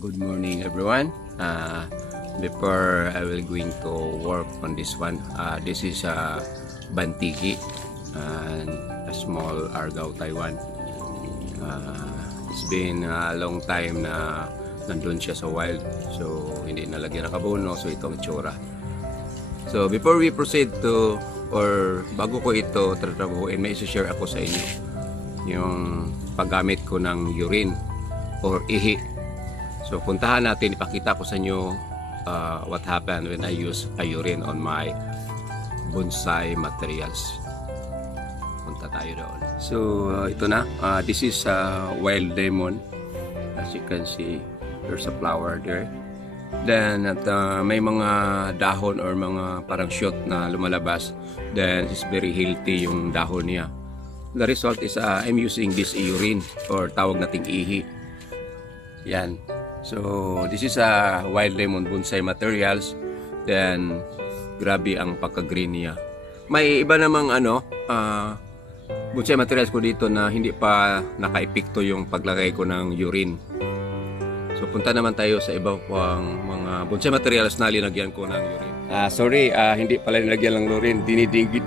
Good morning everyone. Before I will going to work on this one, this is Bantigi, a small Argao, Taiwan. It's been a long time na nandun siya sa wild, so hindi nalagyan ng abono, so itong itsura. So before we proceed to, or bago ko ito tatrabahuin, may isi-share ako sa inyo yung paggamit ko ng urine or ihi. So puntahan natin, ipakita ko sa inyo what happened when I use a urine on my bonsai materials. Punta tayo doon. So ito na, this is wild lemon. As you can see, there's a flower there. Then at may mga dahon or mga parang shoot na lumalabas. Then it's very healthy yung dahon niya. The result is I'm using this urine or tawag nating ihi. Yan. So this is a wild lemon bonsai materials. Then grabe ang pagka-green niya. May iba namang bonsai materials ko dito na hindi pa naka-epekto yung paglagay ko ng urine. So punta naman tayo sa iba pang mga bonsai materials na linagyan ko ng urine. Hindi pala linagyan ng urine,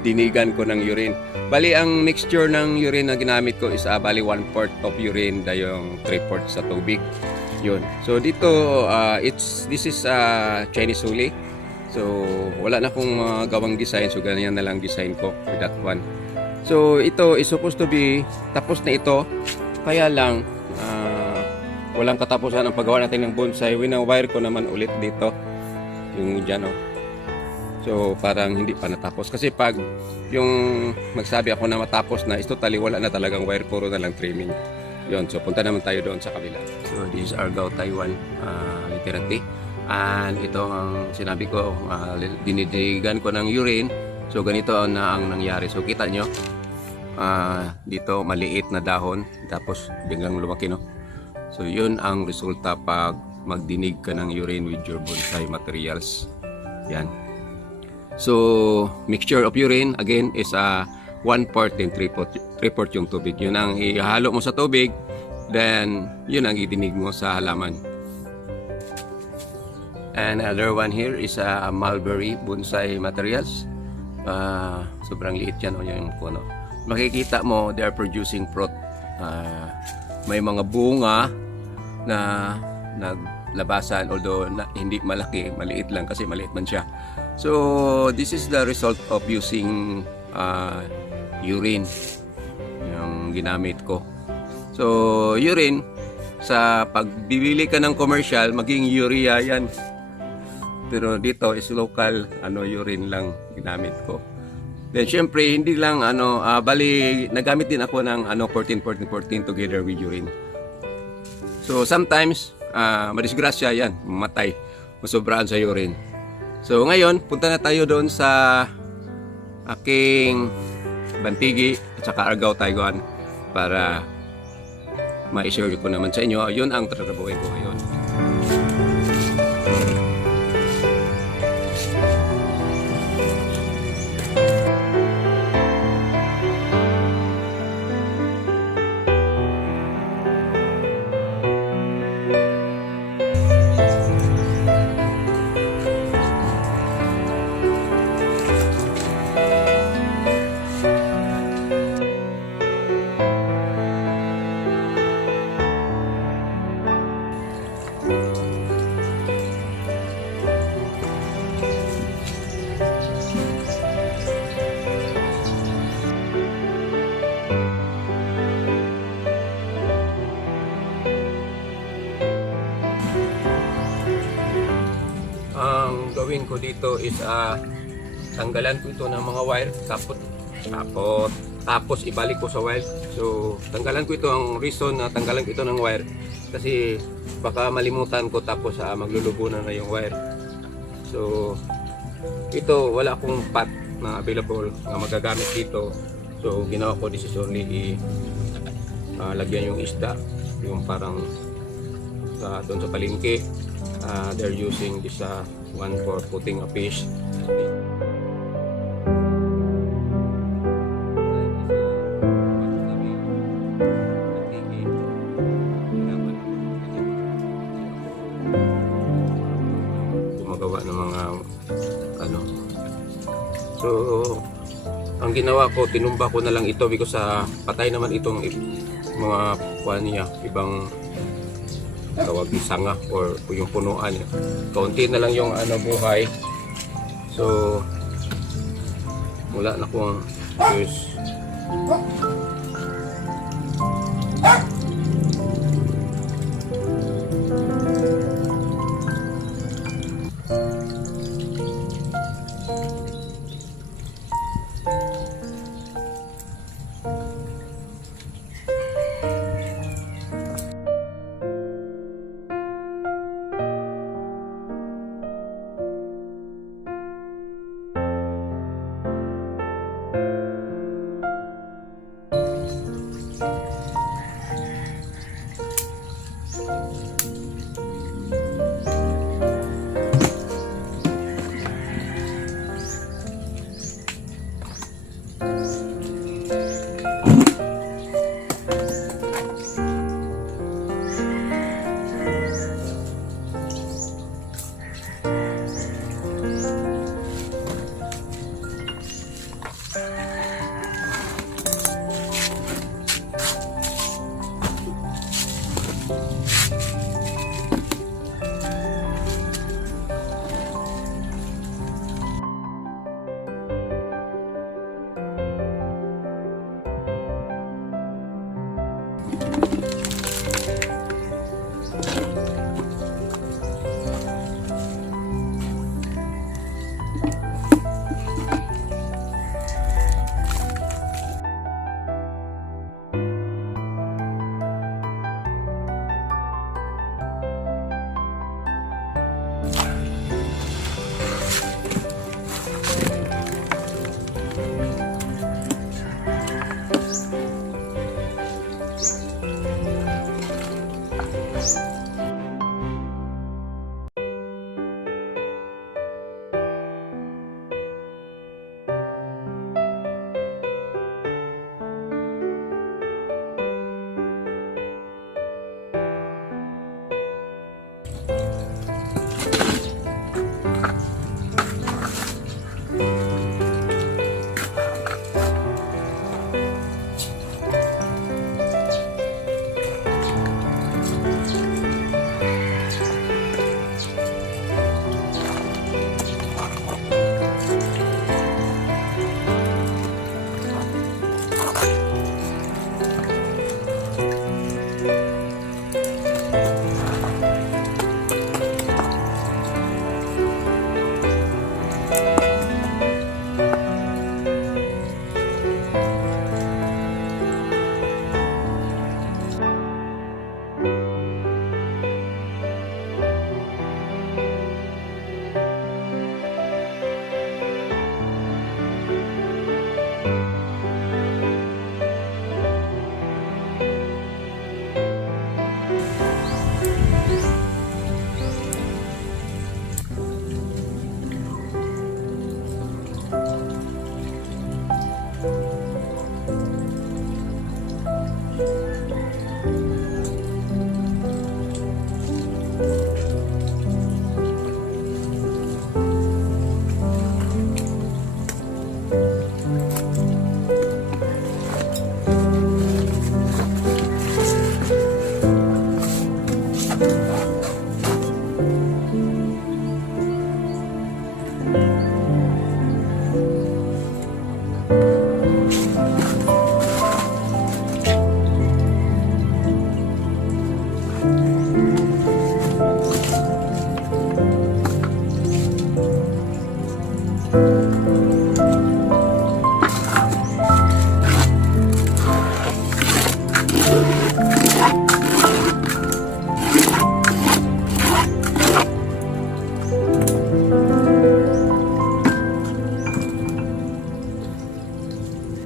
dinigan ko ng urine. Bali ang mixture ng urine na ginamit ko is bali 1/4 of urine na yung 3/4 sa tubig. Yun. So dito this is Chinese huli. So wala na akong gawang design, so ganyan na lang design ko with that one. So ito is supposed to be tapos na ito. Kaya lang walang katapusan ang paggawa natin ng bonsai. Wina-wire ko naman ulit dito yung dyan, oh. So parang hindi pa natapos kasi pag yung magsabi ako na matapos na is totally wala na talagang wire, puro na lang trimming. Yun, so punta naman tayo doon sa kabila. So this is Argao, Taiwan, literally. And ito ang sinabi ko, dinidigan ko ng urine. So ganito na ang nangyari. So kita nyo, dito maliit na dahon, tapos biglang lumaki, no? So yun ang resulta pag magdinig ka ng urine with your bonsai materials. Yan. So mixture of urine again is 1/4 and 3/4 yung tubig. Yun ang ihalo mo sa tubig, then yun ang idinig mo sa halaman. And another one here is mulberry bonsai materials. Sobrang liit yan, yung puno. Makikita mo they are producing fruit. May mga bunga na naglabasan, although hindi malaki, maliit lang kasi maliit man siya. So this is the result of using urine. Yung yung ginamit ko. So, urine, sa pagbibili ka ng commercial, maging urea yan. Pero dito is local urine lang ginamit ko. Then syempre hindi lang bali nagamit din ako ng 14 together with urine. So sometimes madisgrasya yan, mamatay, masobraan sa urine. So ngayon punta na tayo doon sa aking Bantigi at saka Argao, Taiwan para ma-share ko naman sa inyo. Yun ang tratrabuhin ko ngayon. Ang gawin ko dito is tanggalan ko ito ng mga wire, tapos ibalik ko sa wire. So tanggalan ko ito, ang reason na tanggalan ko ito ng wire kasi baka malimutan ko tapos maglulubunan na yung wire. So ito wala akong pot na available na magagamit dito. So ginawa ko this is only lagyan yung isda, yung parang doon sa palengke. They're using this one for putting a fish. Gumagawa ng mga So ang ginawa ko, tinumba ko na lang ito because patay naman itong mga kuwan niya, ibang tawag ni sanga or yung punuan. Kaunti na lang yung buhay. So wala na kong use.